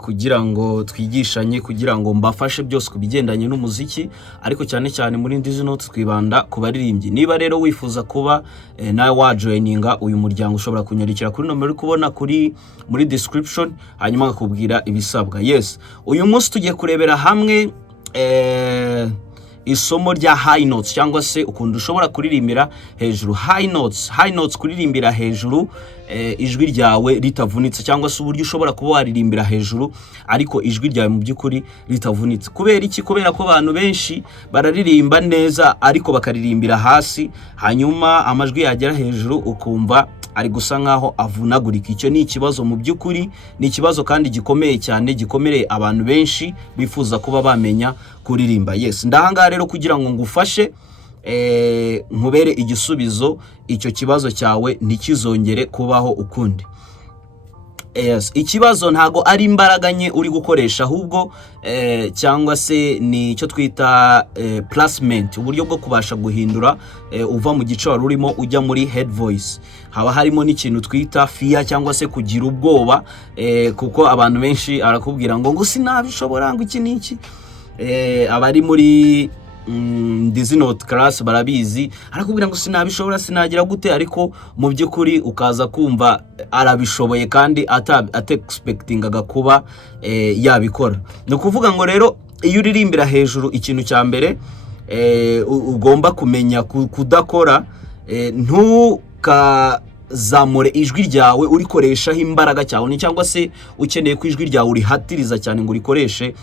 kugira ngo twigishanye, kugira ngo mbafashe byose kubigendanye n'umuziki, ariko cyane cyane muri Dizzy Notes twibanda ku baririmbyi. Niba rero wifuza kuba nawe wajoininga uyu muryango, ushobora kunyarikira kuri nomero uri kubona muri description, hanyuma akakubwira ibisabwa. Yes, uyu munsi tugiye kurebera hamwe isomo rya high notes, cyangwa se ukuntu ushobora kuririmbira hejuru. High notes kuririmbira hejuru ijwi ryawe ritavunitse, cyangwa se uburyo ushobora kuba waririmbira hejuru ariko ijwi ryawe mu by'ukuri ritavunitse. Kubera iki? Kubera ko abantu benshi bararirimba neza ariko bakaririmbira hasi, hanyuma amajwi yagera hejuru ukumva ari gusa nkaho avunagurika. Icyo ni ikibazo mu by'ukuri, ni ikibazo kandi gikomeye cyane, gikomereye abantu benshi bifuza kuba bamenya kuririmba. Yes, ndahangaha rero kugira ngo ngufashe nkubere igisubizo, icyo kibazo cyawe ntikizongere kubaho ukundi. Yes, ikibazo ntago ari imbaraga nke uri gukoresha, ahubwo cyangwa se ni cyo twita placement, uburyo bwo kubasha guhindura uva mu gice wari urimo ujya muri head voice. Haba harimo n'ikintu twita fear, cyangwa se kugira ubwoba, kuko abantu benshi arakubwira ngo sinabishobora, ngo iki niki. Abari muri Dizzy Note class barabizi, arakubwira ngo sinabishobora, sinagira gute, ariko mu by'ukuri ukaza kumva arabishoboye kandi expectingaga kuba yabikora. Ni ukuvuga ngo rero iyo uririmbira hejuru, ikintu cya mbere ugomba kumenya kudakora, ntukazamure ijwi ryawe urikoreshaho imbaraga cyane, cyangwa se ukeneye ko ijwi ryawe urihatiriza cyane ngo urikoreshe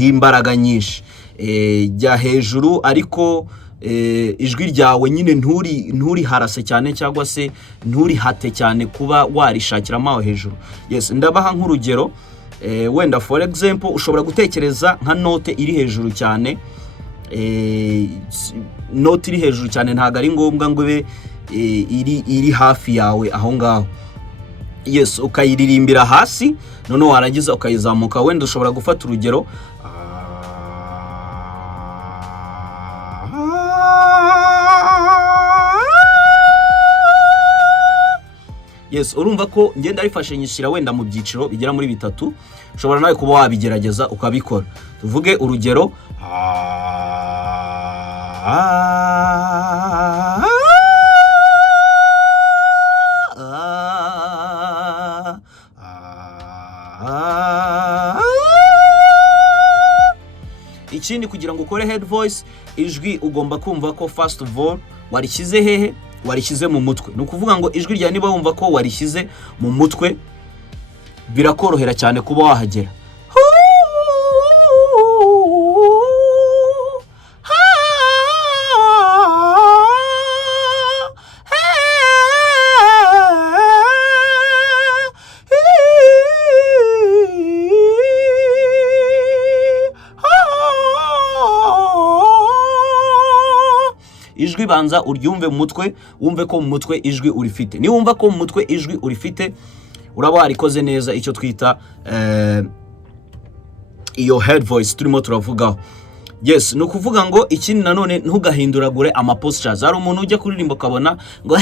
imbaraga nyinshi. Jya hejuru ariko ijwi ryawe nyine nturiharase cyane, cyangwa se nturihate cyane kuba warishakiramo aho hejuru. Yes, ndabaha nk'urugero, wenda for example ushobora gutekereza nka note iri hejuru cyane. Note iri hejuru cyane ntago ari ngombwa ngo ibe iri hafi yawe aho ngaho. Yes, ukayiririmbira hasi, none warangiza ukayizamuka. Wenda ushobora gufata urugero, yes, urumva ko ngenda rifashe nyishyira wenda mu byiciro bigera muri bitatu. Ushobora nawe kuba wabigerageza ukabikora. Tuvuge urugero, ikindi kugira ngo ukore head voice, ijwi ugomba kumva ko first of all warishyize hehe, warishyize mu mutwe. Ni ukuvuga ngo ijwi rya niba wumva ko warishyize mu mutwe, birakorohera cyane kuba wahagera. Ijwi banza uryumve mu mutwe, wumve ko mu mutwe ijwi urifite. Ni wumva ko mu mutwe ijwi urifite, uraba warikoze neza icyo twita iyo head voice turimo turavugaho. Yes, ni ukuvuga ngo ikindi nanone ntugahinduragure ama postures. Hari umuntu ujya kuririmba ukabona ngo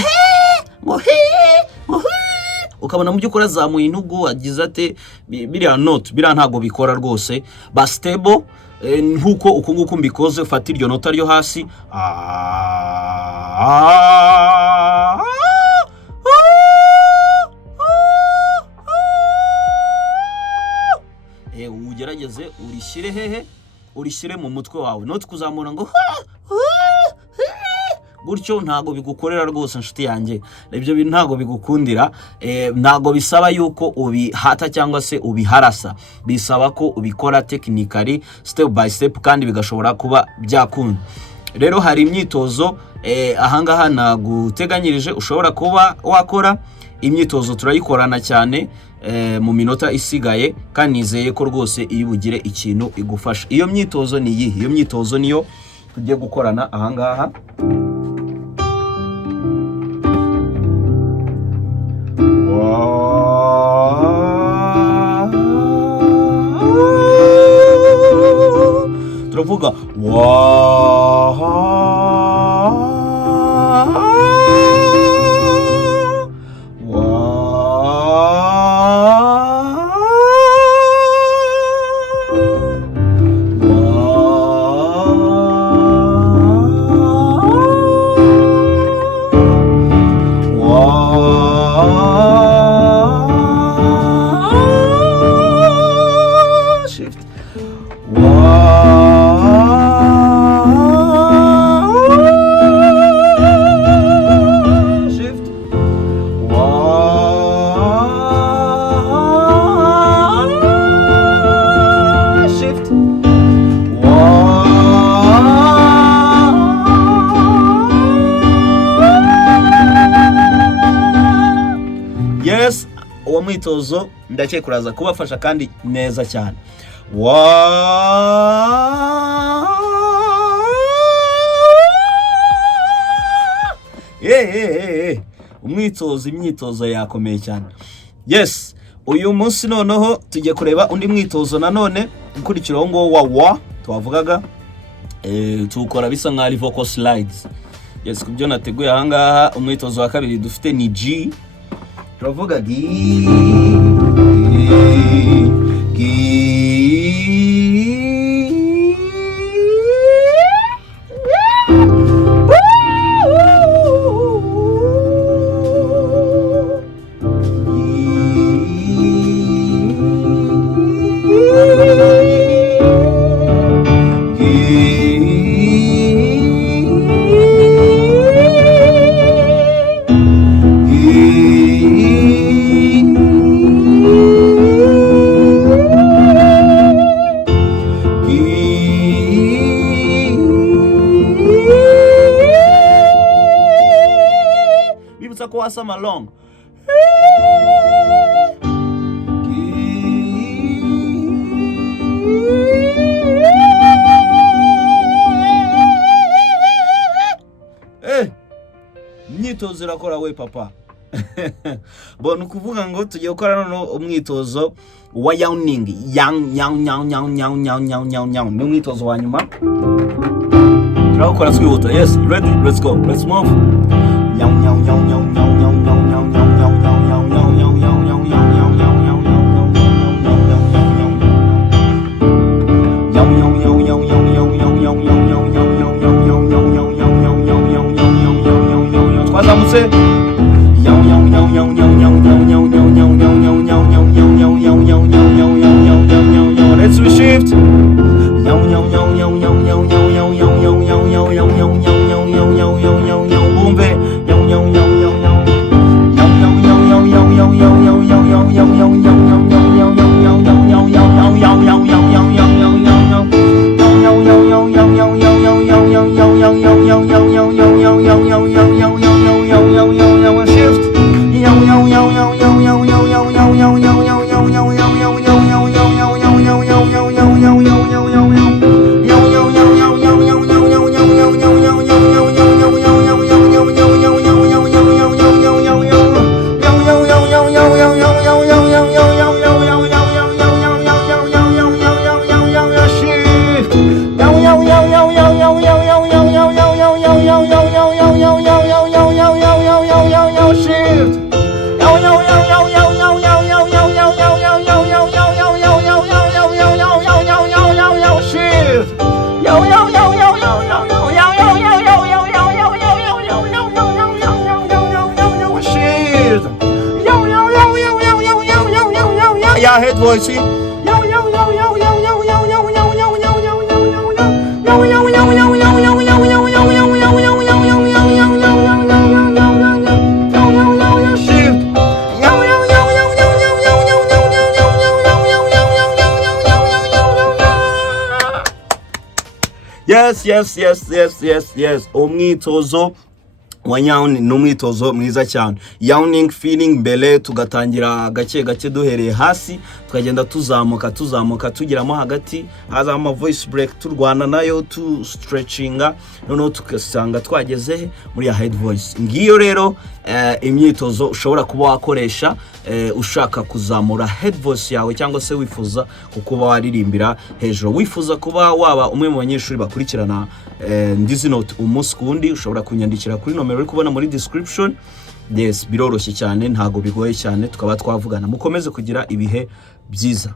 ukabona mu by'ukuri azamuye intugu, agize ate, biriya note biriya ntago bikora rwose. Ba stable nkuko uko nguko mbikoze, ufata iryo nota ryo hasi, ugerageze urishyire hehe, urishyire mu mutwe wawe. Note kuzamura ngo gutyo ntago bigukorera rwose nshuti yanjye. Ibyo bintu ntago bigukundira. Ntago bisaba yuko ubihata cyangwa se ubiharasa, bisaba ko ubikora technically step by step, kandi bigashobora kuba byakunda. Rero hari imyitozo ahangaha naguteganyirije ushobora kuba wakora. Imyitozo turayikorana cyane mu minota isigaye, kandi nizeye ko rwose iyo bugire ikintu igufasha. Iyo myitozo ni iyi, iyo myitozo niyo tugiye gukorana ahangaha. Turavuga uwo mwitozo ndakeka kuraza kubafasha kandi neza cyane. Imyitozo yakomeye cyane. Yes, uyu munsi noneho tujye kureba undi mwitozo nanone ukurikiraho ngo wa twavugaga tukora bisa nka vocal slides. Yes, kubyo nateguye ahangaha umwitozo wa kabiri dufite ni G. Turavuga ko wasama long. Imyitozo irakora we papa. Bona kuvuga ngo tugiye gukora none umwitozo wa yawning. Ni umwitozo wa nyuma. Turakora twihuta. Yes, ready? Let's go. Let's move. Twazamutse. Let's reshift. Yeah, head voice. Yes. Umwitozo wa yawning ni umwitozo mwiza cyane. Yawning feeling mbere tugatangira gake duhereye hasi tukagenda tuzamuka tugiramo hagati hazamo voice break turwana nayo tu stretchinga noneho tukasanga twageze muri ya head voice. Ngiyo rero imyitozo ushobora kuba wakoresha ushaka kuzamura head voice yawe cyangwa se wifuza kuba waririmbira hejuru. Wifuza kuba waba umwe mu banyeshuri bakurikirana Ndizi Note umunsi kundi ushobora kunyandikira kuri nomero uri kubona muri description. Yes, biroroshye cyane ntago bigoye cyane tukaba twavugana. Mukomeze kugira ibihe byiza.